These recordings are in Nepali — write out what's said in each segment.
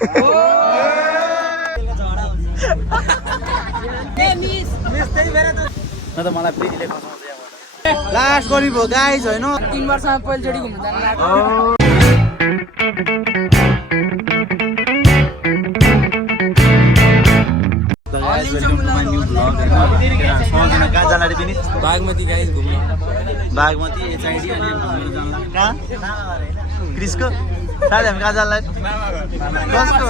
न त मलाई प्रितीले फसाउँछ लास्ट गरिब हो गाइज होइन 3 वर्षमा पहिलोचोटि घुम्न जानु लाग्यो बागमती गाइज घुम्न बागमती एचआइडी अनि कहाँ क्रिसको साथै हामी कहाँ जान्ला कसको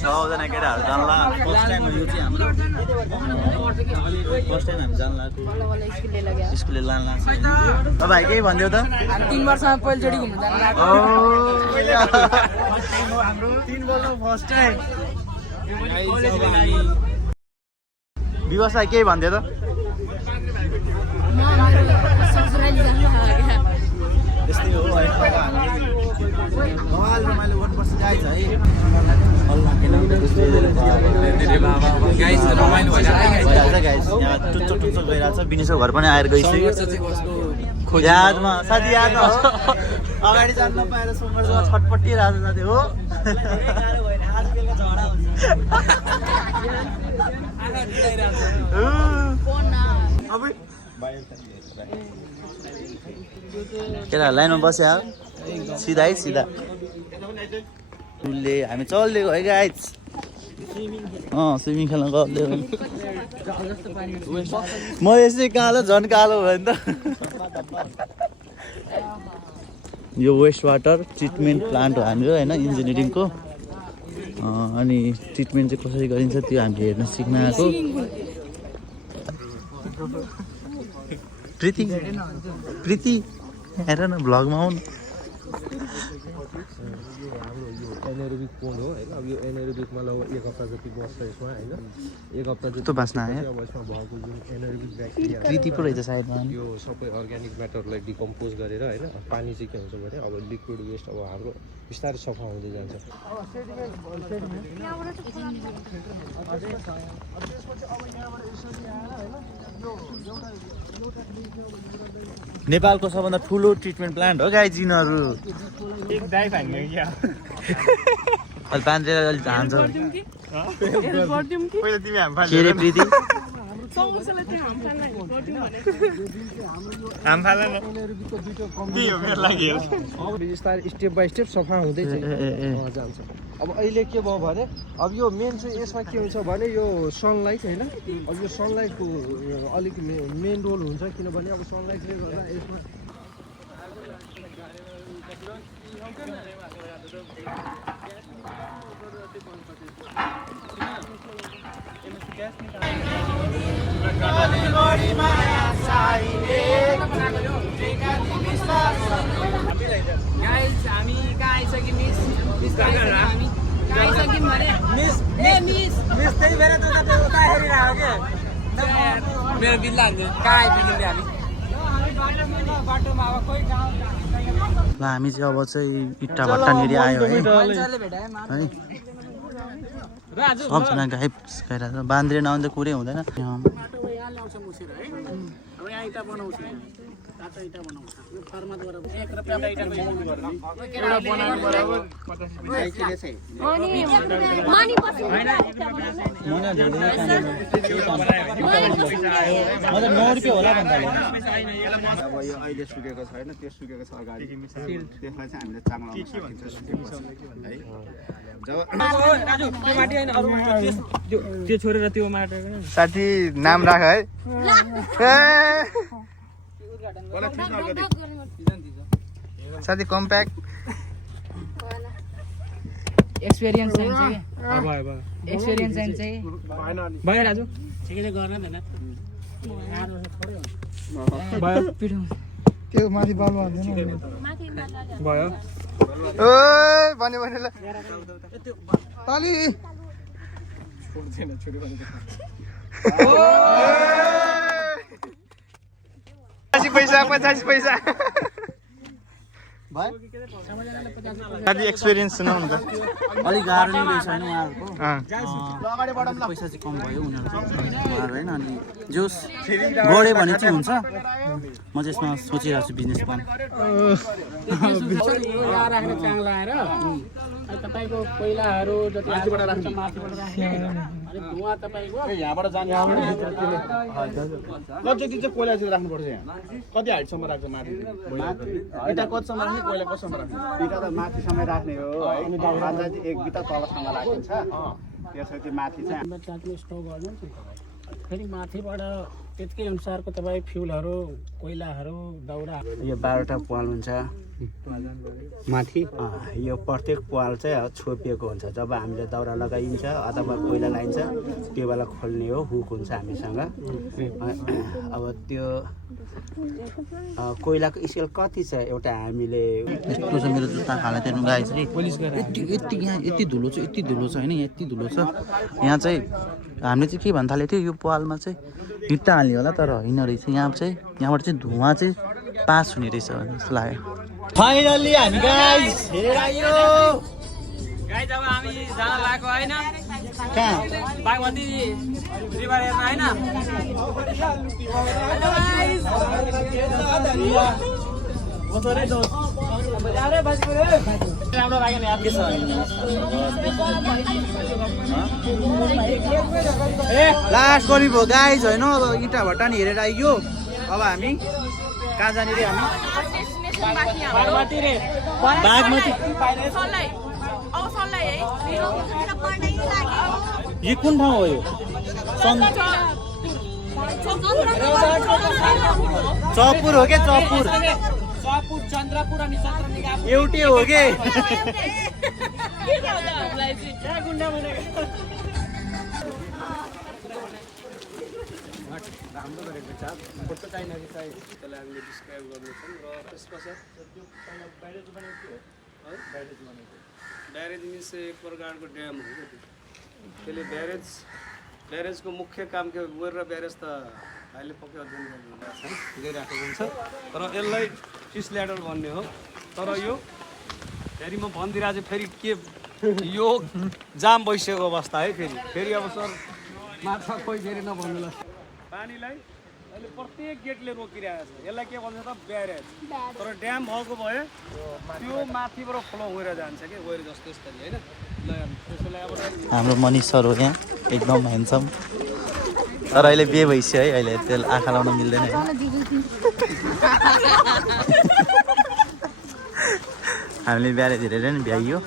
6 जना केटाहरू जान्ला फर्स्ट टाइम हो यो चाहिँ हाम्रो फर्स्ट टाइम हामी जान्ला स्कुलले लान्ला अब भाइ केही भनिदेऊ त 3 वर्षमा पहिलोचोटि घुम्न जानु लाग्यो हाम्रो 3 वर्ष फर्स्ट टाइम व्यवसाय केही भनिदियो त यस्तै हो रमाइलो गर्नुपर्छ गाइज है यहाँ टुच्चो गइरहेको छ विनिसको घर पनि आएर गइसक्यो यादमा साथी यादमा अगाडि जान नपाएर सङ्घर्षमा छटपटिरहेको साथी हो केटा लाइनमा बस्यो सिधा है सिधा उसले हामी चल्दिएको है गाइज स्विमिङ खेल्न गयो म यसै कालो झन् कालो भयो नि त यो वेस्ट वाटर ट्रिटमेन्ट प्लान्ट हो हाम्रो होइन इन्जिनियरिङको अनि ट्रिटमेन्ट चाहिँ कसरी गरिन्छ त्यो हामीले हेर्न सिक्न आएको प्रीति हेर न भ्लगमा आउनु एनारोबिक पोन्ड हो हैन अब यो एनारोबिकमा लगभग 1 हप्ता जति बस्छ यसमा हैन 1 हप्ता जति त बास्न आयो अब यसमा भएको जुन एनारोबिक ब्याक्टेरिया प्रीति पो रहेछ साइडमा यो सबै अर्ग्यानिक म्याटरलाई डिकम्पोज गरेर हैन पानी चाहिँ के हुन्छ भने अब लिक्विड वेस्ट अब हाम्रो बिस्तारै सफा हुँदै जान्छ नेपालको सबभन्दा ठुलो ट्रिटमेन्ट प्लान्ट हो गाइज यिनीहरू एक डाइभ हान्ने क्या अलि बाँधेर अलि हान्छ पहिला तिमी हाम के रे प्रीति हाम फाल न त्यही हो मेरो लागि अब बिस्तारै स्टेप बाइ स्टेप सफा हुँदै जान्छ अब अहिले के भयो भने अब यो मेन चाहिँ यसमा के हुन्छ भने यो सनलाइट हैन अब यो सनलाइटको अलिक मेन रोल हुन्छ किनभने अब सनलाइटले गर्दा यसमा गाइस हामी कहाँ आइसक्यौँ मिस हामी कहाँ आइसक्यौँ भने मिस त्यही बेर त उता हेरिरहेको के मेरो बिल्ला हाल्नु कहाँ आइपुग्यौँ हामी बाटोमा अब कोही गाउँ ल हामी चाहिँ अब चाहिँ इट्टा भट्टानिर आयो है सबजना गाई गइरहेको छ बाँधेर नआउँदा कुरै हुँदैन होला भन्दा अब यो अहिले सुकेको छैन त्यो सुकेको छ अगाडि त्यसलाई चाहिँ हामीले चामल त्यो छोडेर त्यो माटो साथी नाम राख है साथी कम्प्याक्ट एक्सपिरियन्स चाहिन्छ कि भयो एक्सपिरियन्स चाहिन्छ कि भयो राजु ठिकै गर्न थिएन भयो त्यो माथि बालु हाल्दैन भयो ओइ भन्यो भने ल ताली पैसा 50 पैसा कति एक्सपिरियन्स सुनाउनु त अलिक गाह्रो नै रहेछ होइन उहाँहरूको पैसा चाहिँ कम भयो उनीहरूको होइन अनि जोस गऱ्यो भने चाहिँ हुन्छ म चाहिँ यसमा सोचिरहेको छु बिजनेस प्लान राख्ने चाङ लगाएर तपाईँको कोइलाहरू जति माथिबाट राख्छ माथिबाट राख्ने अनि धुवा तपाईँको यहाँबाट जाने कति चाहिँ कोइला चाहिँ राख्नुपर्छ यहाँ कति हाइटसम्म राख्छ माथि इँटा कतिसम्म राख्ने कोइला कतिसम्म राख्ने इँटा त माथिसम्म राख्ने हो है चाहिँ एक बिटा तलसम्म राखिन्छ त्यसपछि माथि चाहिँ स्टोभ गर्नु फेरि माथिबाट त्यतिकै अनुसारको तपाईँ फ्युलहरू कोइलाहरू दाउरा यो 12वटा पाल हुन्छ माथि यो प्रत्येक पाल चाहिँ छोपिएको हुन्छ जब हामीले दाउरा लगाइन्छ अथवा कोइला लगाइन्छ त्यो बेला खोल्ने हो हुक हुन्छ हामीसँग अब त्यो कोइलाको स्केल कति छ एउटा हामीले यस्तो छ मेरो जुत्ता खाला त्यो गाइस रे यति यहाँ यति धुलो छ होइन यति धुलो छ यहाँ चाहिँ हामीले चाहिँ के भन्न थालेको थियो यो पालमा चाहिँ हिट्टा हाल्ने होला तर होइन रहेछ यहाँ चाहिँ यहाँबाट चाहिँ धुवा चाहिँ पास हुने रहेछ जस्तो लाग्यो फाइनल्ली हामी गाइस हेरेर आयो गाइस अब हामी जान लागेको होइन कहाँ बागमती रिभर हेर्न होइन राम्रो लाग्यो नि के छ लास्ट गरी भयो गाइस होइन अब इँटा भट्टा नि हेरेर आइयो अब हामी कहाँ जाने रे हामी बागमती रे बागमती यो कुन ठाउँ हो यो चपुर हो क्या चपुर चपुर चन्द्रपुर अनि चन्द्रनिका एउटै हो के गुन्डा भनेको राम्रो गरेको छ फोटो चाहिने चाहिँ त्यसलाई हामीले डिस्क्राइब गर्नेछौँ र त्यसपश्चात त्यो पहिला ब्यारेज बनाएको थियो है ब्यारेज मिन्स एक प्रकारको ड्याम हो त्यसले ब्यारेजको मुख्य काम के गएर ब्यारेज त अहिले पक्कै अध्ययन गरिराखेको हुन्छ तर यसलाई फिस ल्याडर भन्ने हो तर यो फेरि म भनिदिरहेको छु फेरि के यो जाम भइसकेको अवस्था है फेरि अब सर माछा कोही फेरि नभन्नुला पानीलाई अहिले प्रत्येक गेटले रोकिरहेको छ यसलाई के भन्छ त ब्यारेज तर ड्याम भएको भए त्यो माथिबाट फ्लो गएर जान्छ कि गएर जस्तो यस्तरी होइन त्यसलाई अब हाम्रो मनिष सर हो यहाँ एकदम ह्यान्डसम तर अहिले बिहे भइसक्यो है अहिले त्यसले आँखा लाउन मिल्दैन हामीले ब्यारेज हेरेर नि भ्याइयो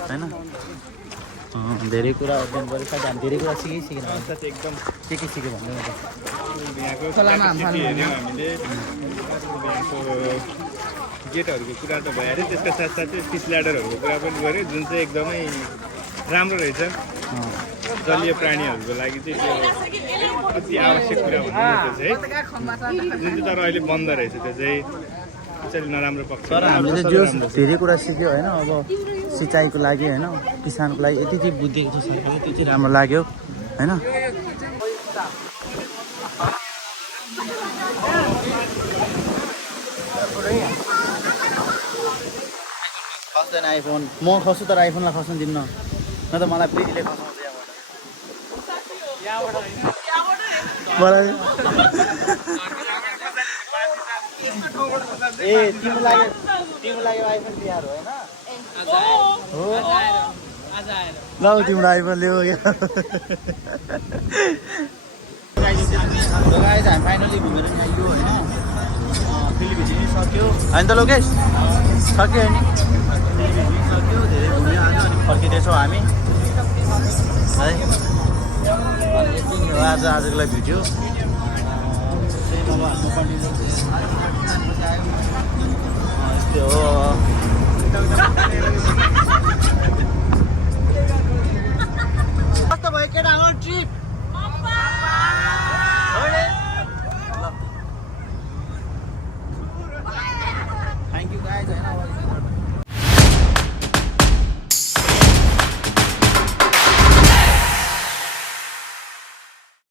होइन धेरै कुरा अध्ययन गरेर हामी धेरै कुरा सिकेन एकदम के सिक्यो भन्नु हामीले गेटहरूको कुरा त भइहाल्यो त्यसका साथसाथै फिस ल्याडरहरूको कुरा पनि गऱ्यो जुन चाहिँ एकदमै राम्रो रहेछ जलीय प्राणीहरूको लागि चाहिँ त्यो अति आवश्यक कुरा भन्नु चाहिँ जुन चाहिँ तर अहिले बन्द रहेछ त्यो चाहिँ अलिकति नराम्रो पक्ष तर हामीले जो धेरै कुरा सिक्यो होइन अब सिँचाइको लागि होइन किसानको लागि यति चाहिँ बुझेको छ सरकारले त्यो चाहिँ राम्रो लाग्यो होइन खस्दैन आइफोन म खस्छु तर आइफोनलाई खस्न दिन्न न त मलाई प्रितीले खसाउँछ मलाई ए तिम्रो लागि आइफोन तिहार हो होइन ल तिम्रो आइफोन ल्याऊ गाइस हामी फाइनली घुमेर आइयो होइन फिलिपिन्स पनि सक्यो होइन त लोकेश सक्यो नि सक्यो धेरै घुम्यो आज अनि फर्किँदैछौँ हामी है यति नै हो आजको लागि भिडियो यस्तो हो